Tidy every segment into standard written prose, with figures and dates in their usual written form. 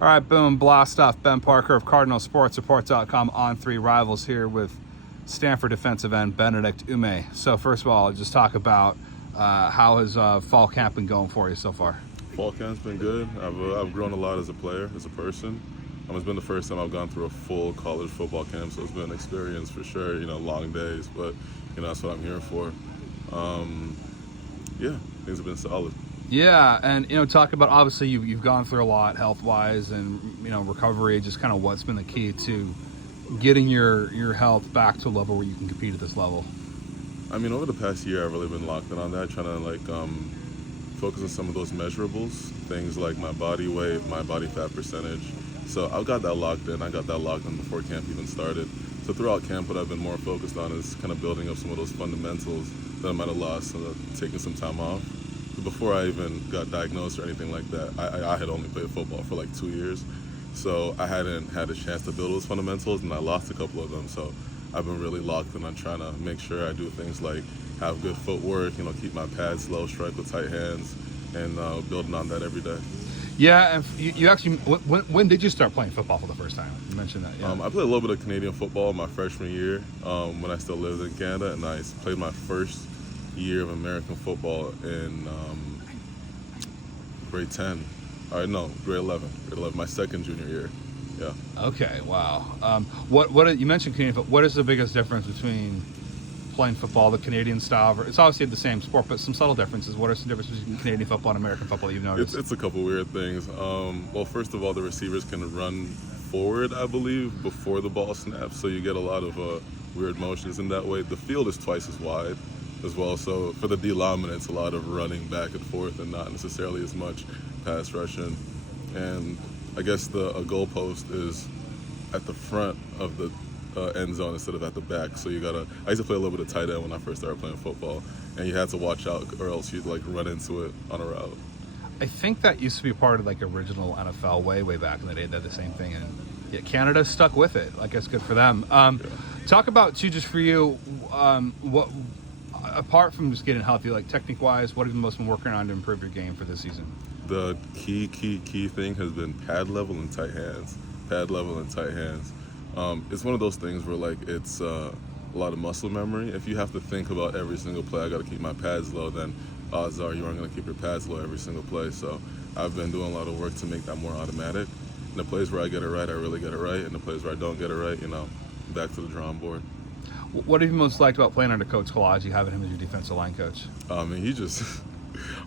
All right, boom, blast off. Ben Parker of CardinalSportsReport.com on 3 Rivals here with Stanford defensive end Benedict Umeh. So first of all, just talk about how has fall camp been going for you so far? Fall camp's been good. I've grown a lot as a player, as a person. It's been the first time I've gone through a full college football camp, so it's been an experience for sure. Long days, but that's what I'm here for. Yeah, things have been solid. Yeah, and talk about, obviously you've gone through a lot health-wise and recovery. Just kind of what's been the key to getting your health back to a level where you can compete at this level? Over the past year, I've really been locked in on that, trying to focus on some of those measurables, things like my body weight, my body fat percentage. So I've got that locked in. I got that locked in before camp even started. So throughout camp, what I've been more focused on is kind of building up some of those fundamentals that I might have lost and taking some time off. Before I even got diagnosed or anything like that, I had only played football for like 2 years. So I hadn't had a chance to build those fundamentals, and I lost a couple of them. So I've been really locked in on trying to make sure I do things like have good footwork, keep my pads low, strike with tight hands, and building on that every day. Yeah, and you actually, when did you start playing football for the first time? You mentioned that. Yeah. I played a little bit of Canadian football my freshman year when I still lived in Canada, and I played my first year of American football in grade 10. Grade 11. My second junior year. Yeah. Okay. Wow. What you mentioned Canadian football? What is the biggest difference between playing football, the Canadian style? It's obviously the same sport, but some subtle differences. What are some differences between Canadian football and American football that you've noticed? It's a couple weird things. Well, first of all, the receivers can run forward, I believe, before the ball snaps, so you get a lot of weird motions in that way. The field is twice as wide as well, so for the D lineman, it's a lot of running back and forth and not necessarily as much pass rushing. And I guess a goalpost is at the front of the end zone instead of at the back. So I used to play a little bit of tight end when I first started playing football, and you had to watch out or else you'd run into it on a route. I think that used to be part of original NFL way back in the day. They did the same thing, and yeah, Canada stuck with it. It's good for them. Yeah. Talk about too, just for you, what apart from just getting healthy, technique wise, what have you most been working on to improve your game for this season? The key thing has been pad level and tight hands. Pad level and tight hands. It's one of those things where it's a lot of muscle memory. If you have to think about every single play, I got to keep my pads low, then odds are you aren't going to keep your pads low every single play. So I've been doing a lot of work to make that more automatic. In the plays where I get it right, I really get it right. In the plays where I don't get it right, back to the drawing board. What have you most liked about playing under Coach Kalaji, having him as your defensive line coach? He just,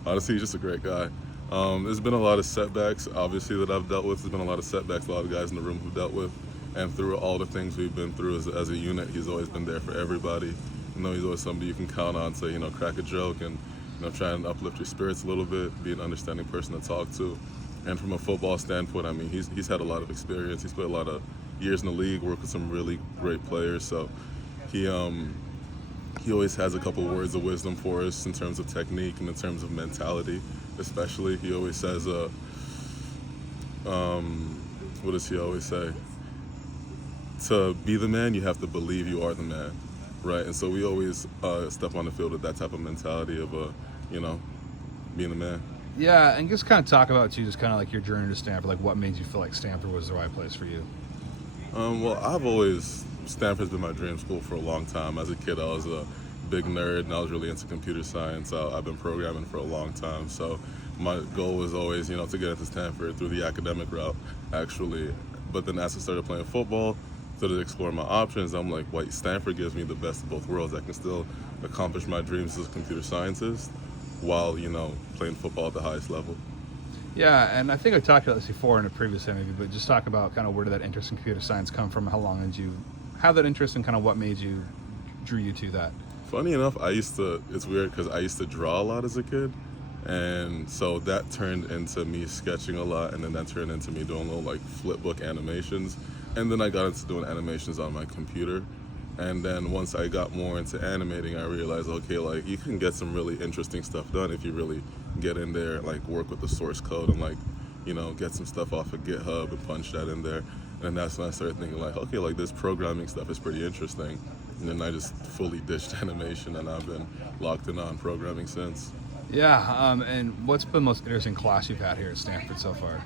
honestly, he's just a great guy. There's been a lot of setbacks, obviously, that I've dealt with. There's been a lot of setbacks a lot of guys in the room have dealt with. And through all the things we've been through as a unit, he's always been there for everybody. He's always somebody you can count on to, crack a joke and, try and uplift your spirits a little bit, be an understanding person to talk to. And from a football standpoint, he's had a lot of experience. He's played a lot of years in the league, worked with some really great players. So he always has a couple words of wisdom for us in terms of technique and in terms of mentality, especially. He always says, what does he always say? To be the man, you have to believe you are the man, right? And so we always step on the field with that type of mentality of, being the man. Yeah, and just kind of talk about you, just kind of your journey to Stanford, what made you feel like Stanford was the right place for you? Well, Stanford's been my dream school for a long time. As a kid, I was a big nerd, and I was really into computer science. I've been programming for a long time, so my goal was always, to get into Stanford through the academic route, actually. But then as I started playing football, started exploring my options, I'm like, wait, Stanford gives me the best of both worlds. I can still accomplish my dreams as a computer scientist while, playing football at the highest level. Yeah, and I think I talked about this before in a previous interview, but just talk about kind of where did that interest in computer science come from? How long did you have that interest, and kind of what drew you to that? Funny enough, it's weird because I used to draw a lot as a kid. And so that turned into me sketching a lot, and then that turned into me doing little flipbook animations. And then I got into doing animations on my computer. And then once I got more into animating, I realized, okay, you can get some really interesting stuff done if you really get in there, work with the source code and get some stuff off of GitHub and punch that in there. And that's when I started thinking okay, this programming stuff is pretty interesting. And then I just fully ditched animation, and I've been locked in on programming since. Yeah, and what's been the most interesting class you've had here at Stanford so far?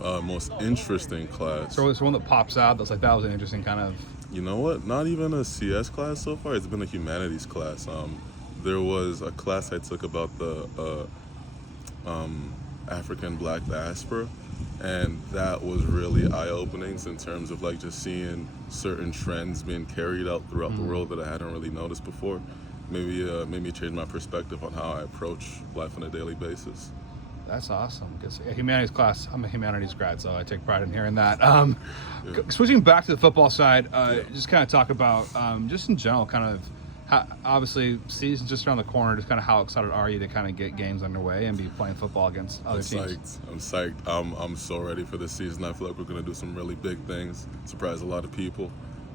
Most interesting class. So it's one that pops out that's like, that was an interesting kind of... You know what? Not even a CS class so far. It's been a humanities class. There was a class I took about the African Black diaspora, and that was really eye-opening in terms of like just seeing certain trends being carried out throughout the world that I hadn't really noticed before. Maybe made me change my perspective on how I approach life on a daily basis. That's awesome. Because humanities class, I'm a humanities grad, so I take pride in hearing that. Switching back to the football side, just kind of talk about, just in general, kind of, how, obviously, season's just around the corner. Just kind of how excited are you to kind of get games underway and be playing football against other teams? I'm psyched. I'm so ready for this season. I feel like we're going to do some really big things, surprise a lot of people.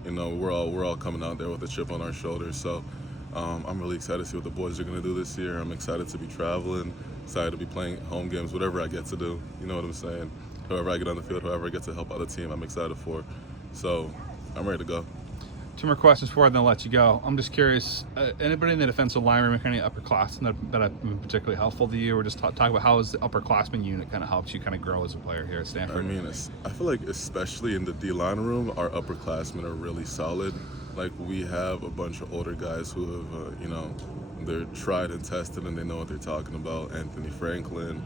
You know, we're all coming out there with a chip on our shoulders. So I'm really excited to see what the boys are going to do this year. I'm excited to be traveling, excited to be playing home games, whatever I get to do. You know what I'm saying? However I get on the field, however I get to help out the team, I'm excited for. So I'm ready to go. 2 more questions before I then let you go. I'm just curious, anybody in the defensive line room, any upperclassmen that have been particularly helpful to you, or just talk about how has the upperclassmen unit kind of helped you kind of grow as a player here at Stanford? I mean, I feel like especially in the D-line room, our upperclassmen are really solid. Like, we have a bunch of older guys who have, you know, they're tried and tested and they know what they're talking about. Anthony Franklin,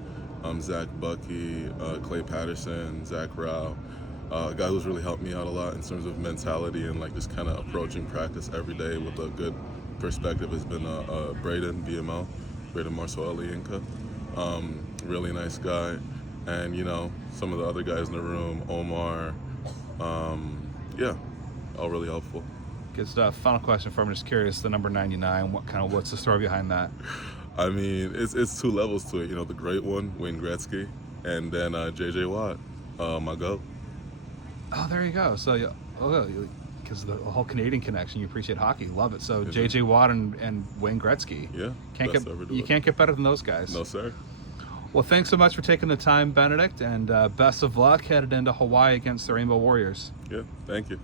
Zach Bucky, Clay Patterson, Zach Rao. A guy who's really helped me out a lot in terms of mentality and like just kind of approaching practice every day with a good perspective has been Braden Marceau Alienka. Really nice guy. And, you know, some of the other guys in the room, Omar, all really helpful. Good stuff. Final question for me. I'm just curious, the number 99, what's the story behind that? I mean, it's 2 levels to it. You know, the great one, Wayne Gretzky, and then J.J. Watt, my GOAT. Oh, there you go. So, because the whole Canadian connection, you appreciate hockey, love it. So, J.J. Watt and Wayne Gretzky. Yeah, you can't get better than those guys. No, sir. Well, thanks so much for taking the time, Benedict, and best of luck headed into Hawaii against the Rainbow Warriors. Yeah, thank you.